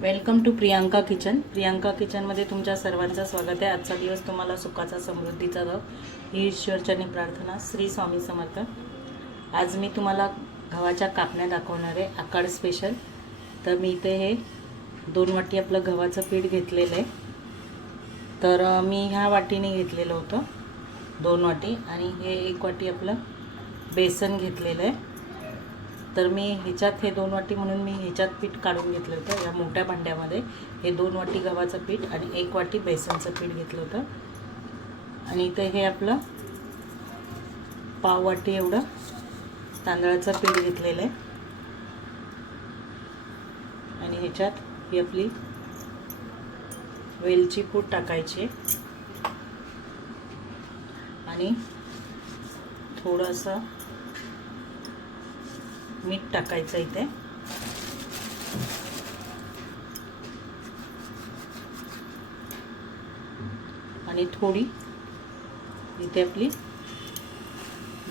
Welcome to Priyanka kitchen. Priyanka किचनमध्ये तुमच्या सर्वांचं स्वागत आहे. आजचा दिवस तुम्हाला सुखाचा समृद्धीचा जावो ही ईश्वरचरणी प्रार्थना. श्री स्वामी समर्थ. आज मी तुम्हाला गव्हाच्या कापण्या दाखवणार आहे, आकाड स्पेशल. तर मी इथे हे 2 वाटी आपलं गव्हाचं पीठ घेतलेलं आहे. तर मी ह्या वाटीने घेतलेलं होतं 2 वाटी, आणि हे 1 वाटी आपलं बेसन घेतलेलं आहे. तर मी ह्याच्यात हे 2 वाटी म्हणून मी ह्याच्यात पीठ काढून घेतलं होतं. या मोठ्या भांड्यामध्ये हे 2 वाटी गव्हाचं पीठ आणि 1 वाटी बेसनचं पीठ घेतलं होतं. आणि इथे हे आपलं पाव वाटी एवढं तांदळाचं पीठ घेतलेलं आहे. आणि ह्याच्यात ही आपली वेलची पूड टाकायची आणि थोडंसं मीठ टाकायचं इथे. आणि थोडी इथे आपली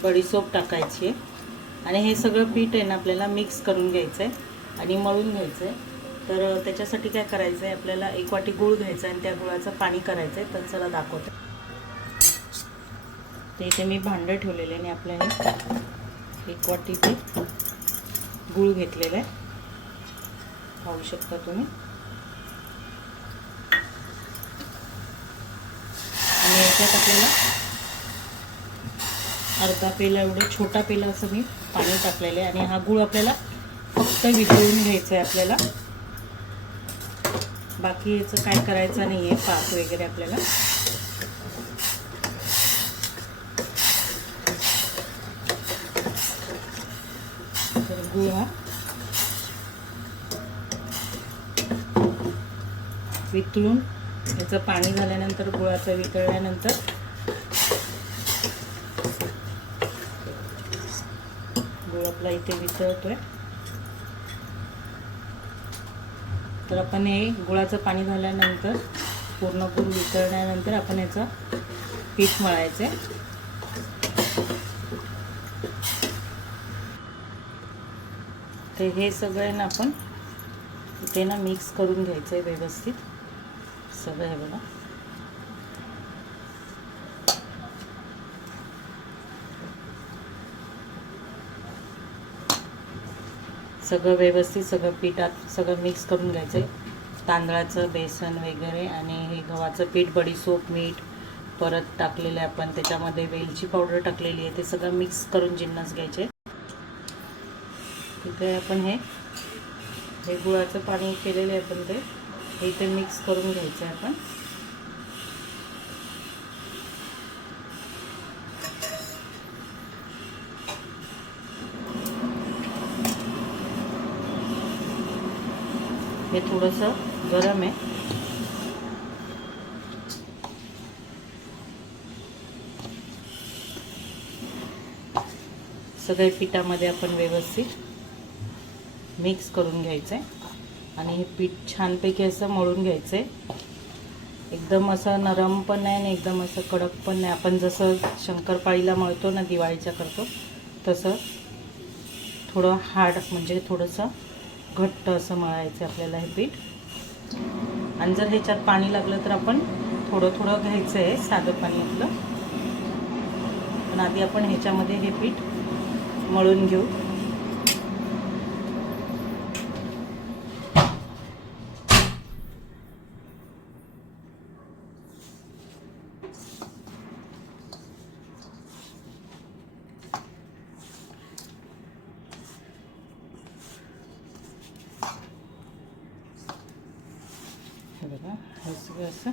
बडीशेप टाकायची आहे. आणि हे सगळं पीठ आहे ना आपल्याला मिक्स करून घ्यायचं आहे आणि मळून घ्यायचं आहे. तर त्याच्यासाठी काय करायचं आहे, आपल्याला 1 वाटी गूळ घ्यायचा आणि त्या गुळाचं पाणी करायचं आहे. तर चला दाखवते. तर इथे मी भांडं ठेवलेलं आहे आणि आपल्याला 1 वाटी ते गूळ घेतलेला आहे, पाहू शकता तुम्ही. आणि याच्यात आपल्याला अर्धा पेला एवढं, छोटा पेला असं मी पाणी टाकलेलं आहे. आणि हा गूळ आपल्याला फक्त वितळून घ्यायचा आहे आपल्याला. बाकी याचं काय करायचं नाही आहे, पाक वगैरे आपल्याला. तर गूळ हा वितळून, याचं पाणी झाल्यानंतर, गुळाचं वितळल्यानंतर गूळ आपला इथे वितळतोय. तर आपण हे गुळाचं पाणी झाल्यानंतर, पूर्ण गूळ वितळल्यानंतर आपण याचं पीठ मळायचं आहे. तर हे सगळं ना आपण इथे ना मिक्स करून घ्यायचं आहे व्यवस्थित सगळं. हे बघा, सगळं व्यवस्थित सगळं पिठात सगळं मिक्स करून घ्यायचं आहे. तांदळाचं, बेसन वगैरे आणि हे गव्हाचं पीठ, बडीशेप, मीठ परत टाकलेलं आहे आपण. त्याच्यामध्ये वेलची पावडर टाकलेली आहे. ते सगळं मिक्स करून जिन्नस घ्यायचे. इथे आपण हे गुळाचं पाणी केलेलं आहे आपण, ते इथे मिक्स करून घ्यायचं आहे आपण. हे थोडंसं गरम आहे. सगळ्या पिठामध्ये आपण व्यवस्थित मिक्स करून घ्यायचं आहे. आणि हे पीठ छानपैकी असं मळून घ्यायचं आहे. एकदम असं नरम पण नाही आणि एकदम असं कडक पण नाही. आपण जसं शंकरपाळीला मळतो ना, दिवाळीच्या करतो, तसं थोडं हार्ड, म्हणजे थोडंसं घट्ट असं मळायचं आपल्याला हे पीठ. आणि जर ह्याच्यात पाणी लागलं तर आपण थोडं थोडं घ्यायचं आहे, साधं पाणी आपलं. पण आधी आपण ह्याच्यामध्ये हे पीठ मळून घेऊ. हे बघा, हे सगळं असं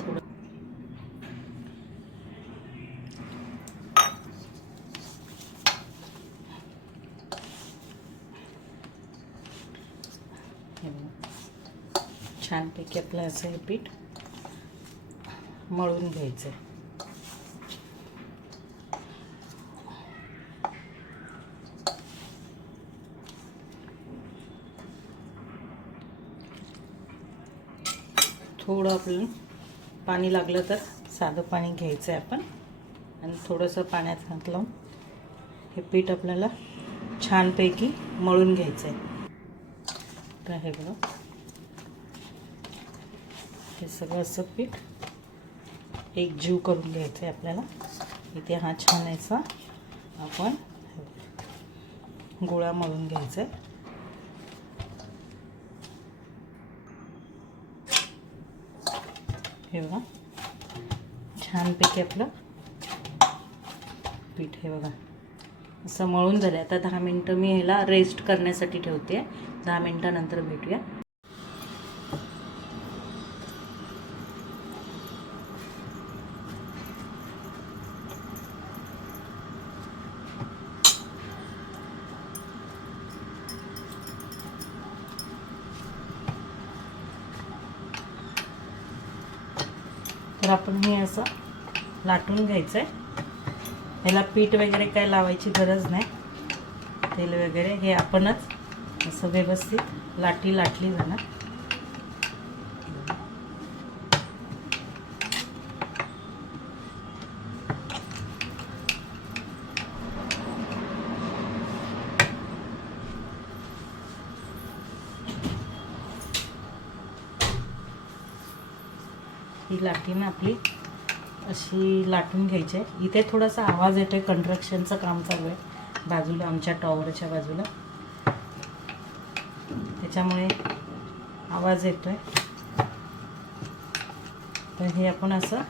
थोडं. हे बघा, छानपैकी आपलं असं हे पीठ मळून घ्यायचं आहे. थोडं आपलं पाणी लागलं तर साधं पाणी घ्यायचं आहे आपण आणि थोडंसं पाण्यात हात लावून हे पीठ आपल्याला छानपैकी मळून घ्यायचं आहे. तर हे बघा, हे सगळं असं पीठ एकजीव करून घ्यायचं आहे आपल्याला. इथे हा छान असा आपण गोळा मळून घ्यायचा आहे. हे बघा, छानपैकी आपलं पीठ हे बघा असं मळून झालं. आता 10 मिनटं मी ह्याला रेस्ट करण्यासाठी ठेवते. 10 मिनटानंतर भेटूया. तर आपण हे असं लाटून घ्यायचं आहे. ह्याला पीठ वगैरे काय लावायची गरज नाही, तेल वगैरे हे आपणच असं व्यवस्थित लाटली जाणार. ही लाटीनं आपली अशी लाटून घ्यायची आहे. इथे थोडासा आवाज येतोय, कंस्ट्रक्शनचं काम चालू आहे बाजूला, आमच्या टॉवरच्या बाजूला, त्याच्यामुळे आवाज येतोय. तर हे आपण असं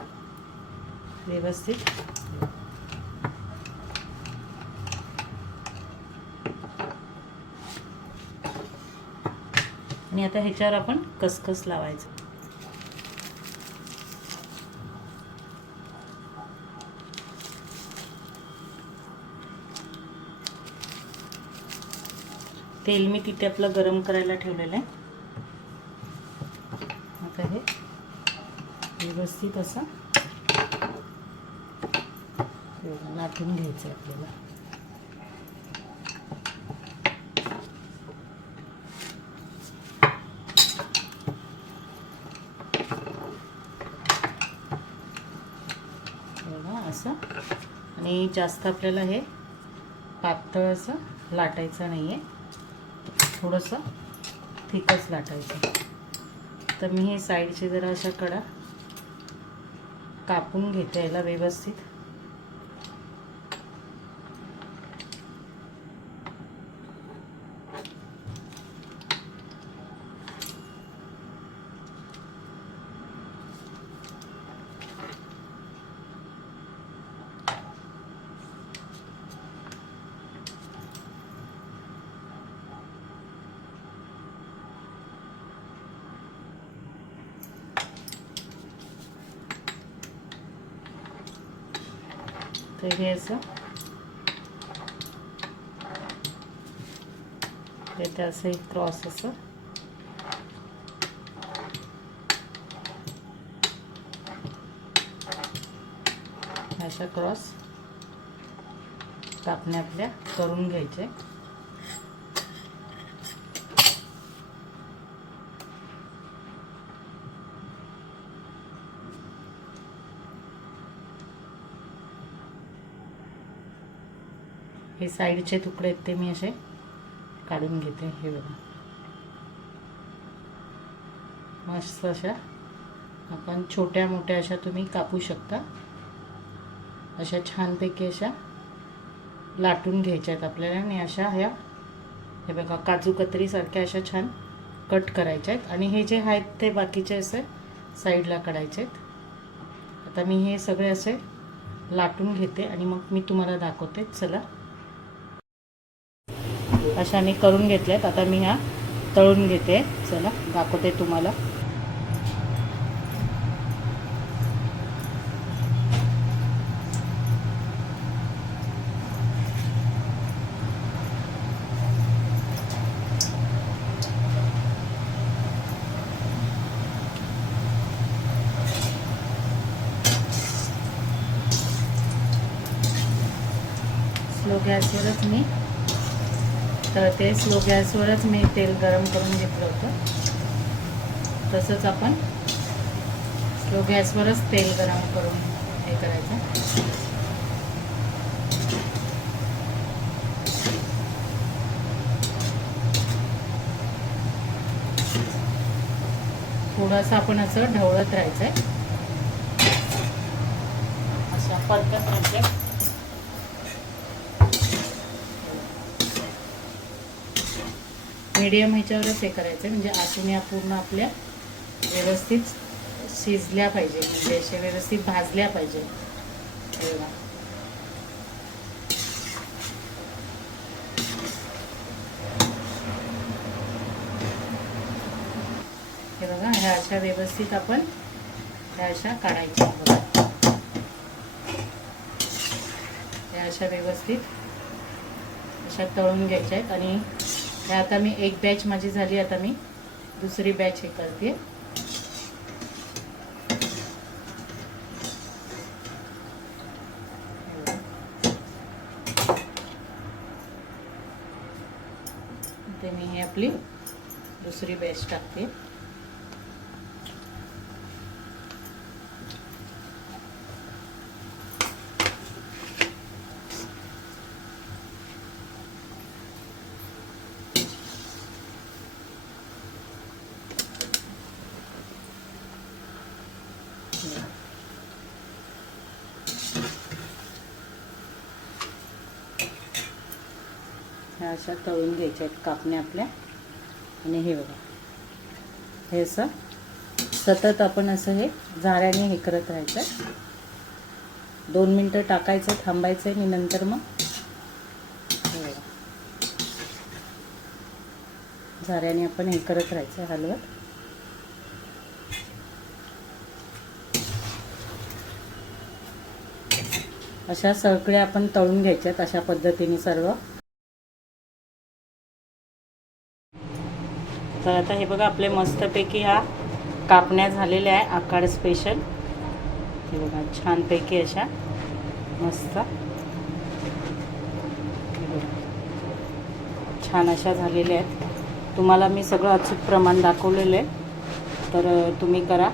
व्यवस्थित आणि आता ह्याच्यावर आपण कसकस लावायचं. तेल मी तिथे आपलं गरम करायला ठेवलेलं आहे. आता हे व्यवस्थित असं लाटून घ्यायचं आहे आपल्याला. असं, आणि जास्त आपल्याला हे पातळ असं लाटायचं नाही आहे, थोडंसं थिकच लाटायचं. तर मी हे साईडचे जरा अशा कडा कापून घेते याला व्यवस्थित. तर हे असं ते असं एक क्रॉस असं अशा क्रॉस कापण्या आपल्या करून घ्यायचे. हे साईडचे तुकडे आहेत ते मी असे काढून घेते. हे बघा, मस्त अशा आपण छोट्या मोठ्या अशा तुम्ही कापू शकता. अशा छानपैकी अशा लाटून घ्यायच्या आहेत आपल्याला आणि अशा ह्या हे बघा काजू कतरीसारख्या अशा छान कट करायच्या आहेत. आणि हे जे आहेत ते बाकीचे असे साईडला काढायचे आहेत. आता मी हे सगळे असे लाटून घेते आणि मग मी तुम्हाला दाखवते. चला, अशा मी करून घेतल्यात. आता मी ह्या तळून घेते. चला दाखवते तुम्हाला. स्लो गॅसवरच मी तळते. स्लो गॅसवरच मी तेल गरम करून घेतलं होतं. तसंच आपण स्लो गॅसवरच तेल गरम करून हे करायचं. थोडंसं आपण असं ढवळत राहायचंय, अशा परतत राहायचं. मीडियम ह्याच्यावरच हे करायचं, म्हणजे आतून या पूर्ण आपल्या व्यवस्थित शिजल्या पाहिजे, म्हणजे असे व्यवस्थित भाजल्या पाहिजे. हे बघा, ह्या अशा व्यवस्थित आपण ह्या अशा काढायच्या. बघा, ह्या अशा व्यवस्थित अशा तळून घ्यायच्या आहेत. आणि ह्या आता मी एक बॅच माझी झाली, आता मी दुसरी बॅच हे करते. ते मी हे आपली दुसरी बॅच टाकते. ह्या अशा तळून घ्यायच्या आहेत कापण्या आपल्या. आणि हे बघा, हे असं सतत आपण असं हे झाऱ्याने हे करत राहायचं. 2 मिनटं टाकायचं, थांबायचं आणि नंतर मग हे बघा झाऱ्याने आपण हे करत राहायचं, हलवत. अशा सगळ्या आपण तळून घ्यायच्यात अशा पद्धतीने सर्व. तर आता हे बघा, आपले मस्तपैकी ह्या कापण्या झालेल्या आहे आकाड स्पेशल. हे बघा, छानपैकी अशा मस्त छान अशा झालेल्या आहेत. तुम्हाला मी सगळं अचूक प्रमाण दाखवलेलं आहे, तर तुम्ही करा.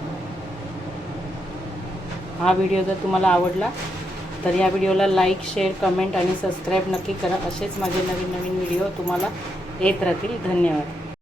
हा व्हिडिओ जर तुम्हाला आवडला तर या व्हिडिओला लाईक, शेअर, कमेंट आणि सबस्क्राईब नक्की करा. असेच माझे नवीन नवीन व्हिडिओ तुम्हाला येत राहतील. धन्यवाद.